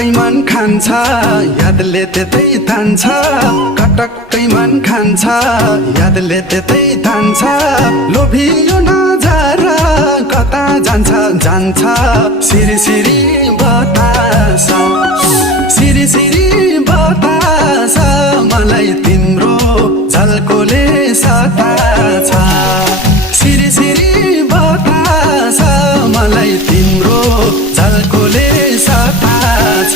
कटक्कै मन खान्छ यादले त्यतै तान्छ कटक्कै मन खान्छ यादले त्यतै तान्छ लोभियो नजरा कता जान्छ जान्छ सिरी सिरी बतास सिरी सिरी बतास मलाई तिम्रो झल्कोले सताछ सिरी सिरी बतास मलाई तिम्रो झल्कोले सताछ